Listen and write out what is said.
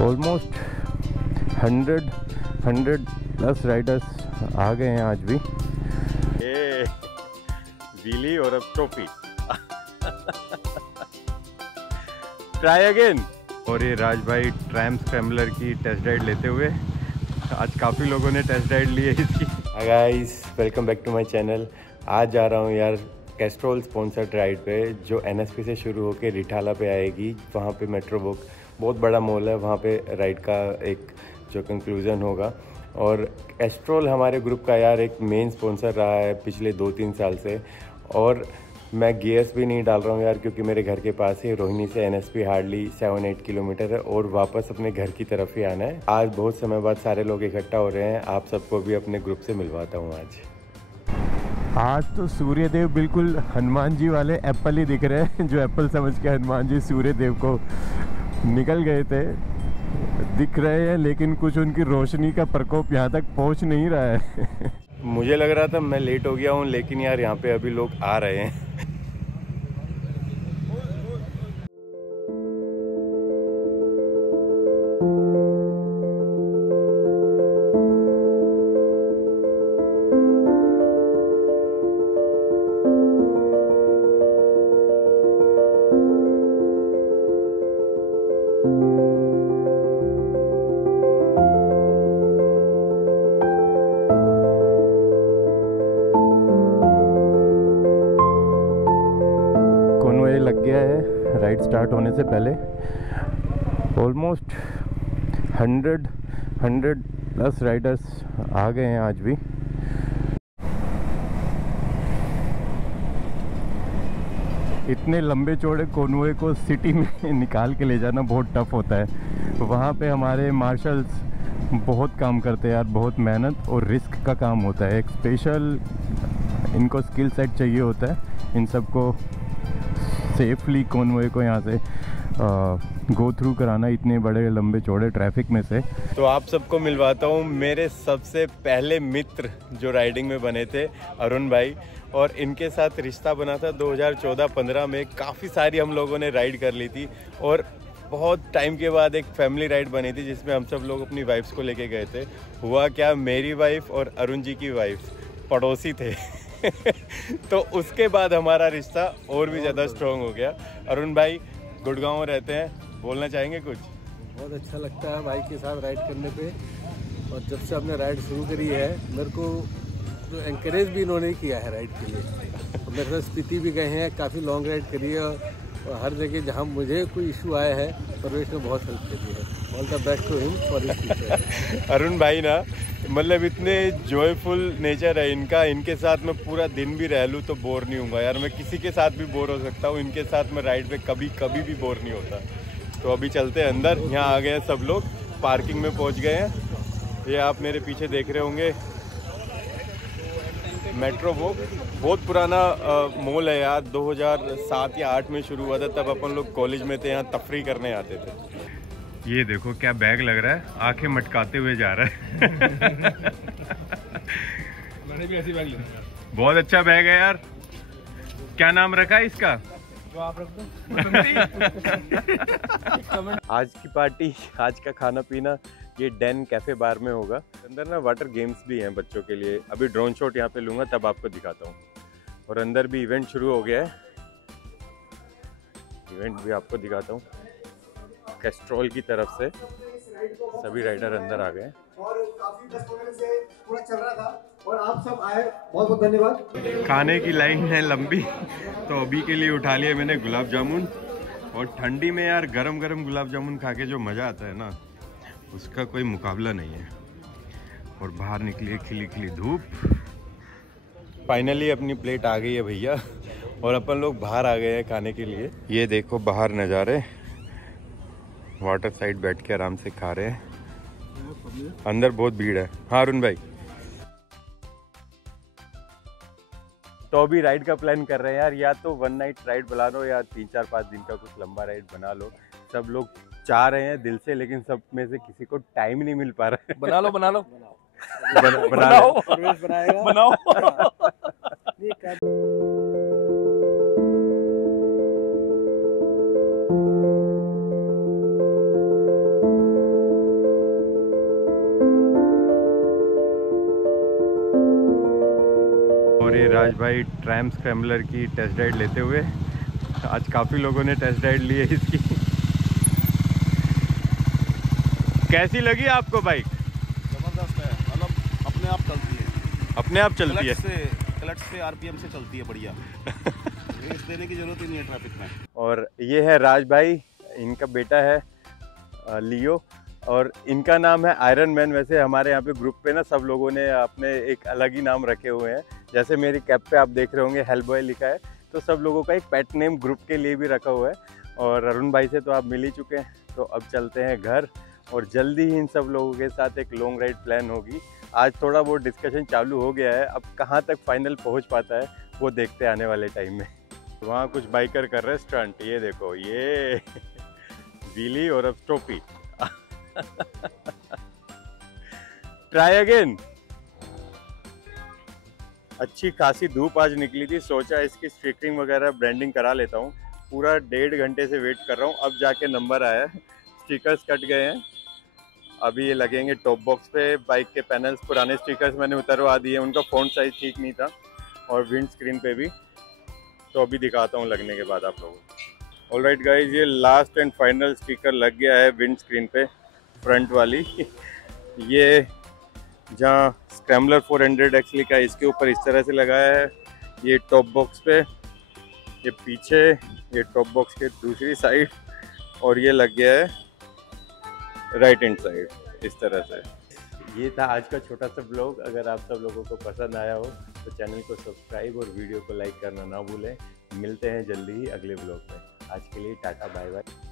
Almost 100 plus Riders आ गए हैं आज भी। व्हीली और अब टोपी। Try again. और ये राज भाई ट्रैम स्क्रैम्बलर की टेस्ट राइड लेते हुए, आज काफ़ी लोगों ने टेस्ट राइड ली है इसकी। Hi guys, welcome back to my channel. आज जा रहा हूँ यार कैस्ट्रॉल स्पॉन्सर्ड राइड पे, जो एनएसपी से शुरू होकर रिठाला पे आएगी। वहाँ पे मेट्रो बुक बहुत बड़ा मॉल है, वहाँ पे राइड का एक जो कंक्लूज़न होगा। और कैस्ट्रॉल हमारे ग्रुप का यार एक मेन स्पॉन्सर रहा है पिछले 2-3 साल से। और मैं गियर्स भी नहीं डाल रहा हूँ यार, क्योंकि मेरे घर के पास ही रोहिणी से एनएसपी हार्डली 7-8 किलोमीटर है और वापस अपने घर की तरफ ही आना है। आज बहुत समय बाद सारे लोग इकट्ठा हो रहे हैं, आप सबको भी अपने ग्रुप से मिलवाता हूँ आज तो सूर्यदेव बिल्कुल हनुमान जी वाले एप्पल ही दिख रहे हैं, जो एप्पल समझ के हनुमान जी सूर्यदेव को निकल गए थे दिख रहे हैं, लेकिन कुछ उनकी रोशनी का प्रकोप यहाँ तक पहुँच नहीं रहा है। मुझे लग रहा था मैं लेट हो गया हूँ, लेकिन यार यहाँ पे अभी लोग आ रहे हैं। लग गया है राइड स्टार्ट होने से पहले। ऑलमोस्ट 100 प्लस राइडर्स आ गए हैं आज भी। इतने लंबे चौड़े कॉन्वॉय को सिटी में निकाल के ले जाना बहुत टफ होता है। वहाँ पे हमारे मार्शल्स बहुत काम करते हैं यार, बहुत मेहनत और रिस्क का काम होता है। एक स्पेशल इनको स्किल सेट चाहिए होता है इन सबको सेफली कॉन्वॉय को यहाँ से गो थ्रू कराना, इतने बड़े लंबे चौड़े ट्रैफिक में से। तो आप सबको मिलवाता हूँ मेरे सबसे पहले मित्र जो राइडिंग में बने थे, अरुण भाई। और इनके साथ रिश्ता बना था 2014-15 में। काफ़ी सारी हम लोगों ने राइड कर ली थी और बहुत टाइम के बाद एक फैमिली राइड बनी थी जिसमें हम सब लोग अपनी वाइफ्स को लेके गए थे। हुआ क्या, मेरी वाइफ और अरुण जी की वाइफ पड़ोसी थे। तो उसके बाद हमारा रिश्ता और भी ज़्यादा स्ट्रॉन्ग हो गया। अरुण भाई गुड़गांव में रहते हैं, बोलना चाहेंगे कुछ? बहुत अच्छा लगता है भाई के साथ राइड करने पे। और जब से आपने राइड शुरू करी है, मेरे को जो एनकरेज भी इन्होंने किया है राइड के लिए। तो मेरे साथ स्पीति भी गए हैं, काफ़ी लॉन्ग राइड करी है और हर जगह जहाँ मुझे कोई इशू आया है परवेश ने बहुत हेल्प करी है। All the best to him for his. Arun भाई ना, मतलब इतने जॉयफुल नेचर है इनका, इनके साथ मैं पूरा दिन भी रह लूँ तो बोर नहीं होऊंगा यार। मैं किसी के साथ भी बोर हो सकता हूँ, इनके साथ मैं राइड पे कभी भी बोर नहीं होता। तो अभी चलते हैं अंदर। यहाँ आ गए हैं सब लोग, पार्किंग में पहुँच गए हैं। ये आप मेरे पीछे देख रहे होंगे मेट्रो वो बहुत पुराना मॉल है यार। 2007 या 8 में शुरू हुआ था, तब अपन लोग कॉलेज में थे, यहाँ तफरी करने आते थे। ये देखो क्या बैग लग रहा है, आंखें मटकाते हुए जा रहा है। मैंने भी ऐसी बैग लिया। बहुत अच्छा बैग है यार। क्या नाम रखा है इसका? जो आप रख दो। आज की पार्टी, आज का खाना पीना ये डेन कैफे बार में होगा। अंदर ना वाटर गेम्स भी हैं बच्चों के लिए। अभी ड्रोन शॉट यहाँ पे लूंगा तब आपको दिखाता हूँ। और अंदर भी इवेंट शुरू हो गया है, इवेंट भी आपको दिखाता हूँ। कैस्ट्रॉल की तरफ से सभी राइडर अंदर आ गए और काफी 10-15 से पूरा चल रहा था और आप सब आए, बहुत बहुत धन्यवाद। खाने की लाइन है लंबी, तो अभी के लिए उठा लिया मैंने गुलाब जामुन। और ठंडी में यार गरम गरम गुलाब जामुन खा के जो मज़ा आता है ना, उसका कोई मुकाबला नहीं है। और बाहर निकली खिली खिली धूप। फाइनली अपनी प्लेट आ गई है भैया, और अपन लोग बाहर आ गए हैं खाने के लिए। ये देखो बाहर नज़ारे, वाटर साइड बैठ के आराम से खा रहे हैं। अंदर बहुत भीड़ है। हाँ अरुण भाई, तो अभी राइड का प्लान कर रहे हैं यार। या तो 1 नाइट राइड बना लो या 3-4-5 दिन का कुछ लंबा राइड बना लो। सब लोग चाह रहे हैं दिल से, लेकिन सब में से किसी को टाइम नहीं मिल पा रहा है। बना लो बनाओ बनाएगा बनाओ। राज भाई ट्रैम स्क्रैम्बलर की टेस्ट राइड लेते हुए। आज काफ़ी लोगों ने टेस्ट राइड ली है इसकी। कैसी लगी आपको बाइक? जबरदस्त है, मतलब अपने आप चलती है। अपने आप चलती है, क्लच से आरपीएम से चलती है, बढ़िया। रेस देने की जरूरत ही नहीं है ट्रैफिक में। और ये है राज भाई, इनका बेटा है लियो, और इनका नाम है आयरन मैन। वैसे हमारे यहाँ पे ग्रुप पे ना सब लोगों ने अपने एक अलग ही नाम रखे हुए हैं। जैसे मेरी कैप पे आप देख रहे होंगे हेलबॉय लिखा है, तो सब लोगों का एक पेट नेम ग्रुप के लिए भी रखा हुआ है। और अरुण भाई से तो आप मिल ही चुके हैं, तो अब चलते हैं घर और जल्दी ही इन सब लोगों के साथ एक लॉन्ग राइड प्लान होगी। आज थोड़ा बहुत डिस्कशन चालू हो गया है, अब कहाँ तक फाइनल पहुँच पाता है वो देखते आने वाले टाइम में। वहाँ कुछ बाइकर कर रहे हैं स्टंट, ये देखो, ये व्हीली और अब स्टोपी। Try again. अच्छी खासी धूप आज निकली थी, सोचा इसकी स्टिकरिंग वगैरह ब्रांडिंग करा लेता हूँ। पूरा 1.5 घंटे से वेट कर रहा हूँ, अब जाके नंबर आया है। स्टिकर्स कट गए हैं, अभी ये लगेंगे टॉप बॉक्स पे। बाइक के पैनल्स पुराने स्टिकर्स मैंने उतरवा दिए, उनका फ़ॉन्ट साइज ठीक नहीं था, और विंड स्क्रीन पे भी। तो अभी दिखाता हूँ लगने के बाद आप लोगों को। ऑलराइट गाइज, ये लास्ट एंड फाइनल स्टिकर लग गया है विंड स्क्रीन पे, फ्रंट वाली। ये जहाँ स्क्रैम्बलर 400 एक्चुअली का इसके ऊपर इस तरह से लगाया है, ये टॉप बॉक्स पे, ये पीछे, ये टॉप बॉक्स के दूसरी साइड, और ये लग गया है राइट हैंड साइड इस तरह से। ये था आज का छोटा सा ब्लॉग। अगर आप सब लोगों को पसंद आया हो तो चैनल को सब्सक्राइब और वीडियो को लाइक करना ना भूलें। मिलते हैं जल्दी ही अगले ब्लॉग में। आज के लिए टाटा, बाय बाय।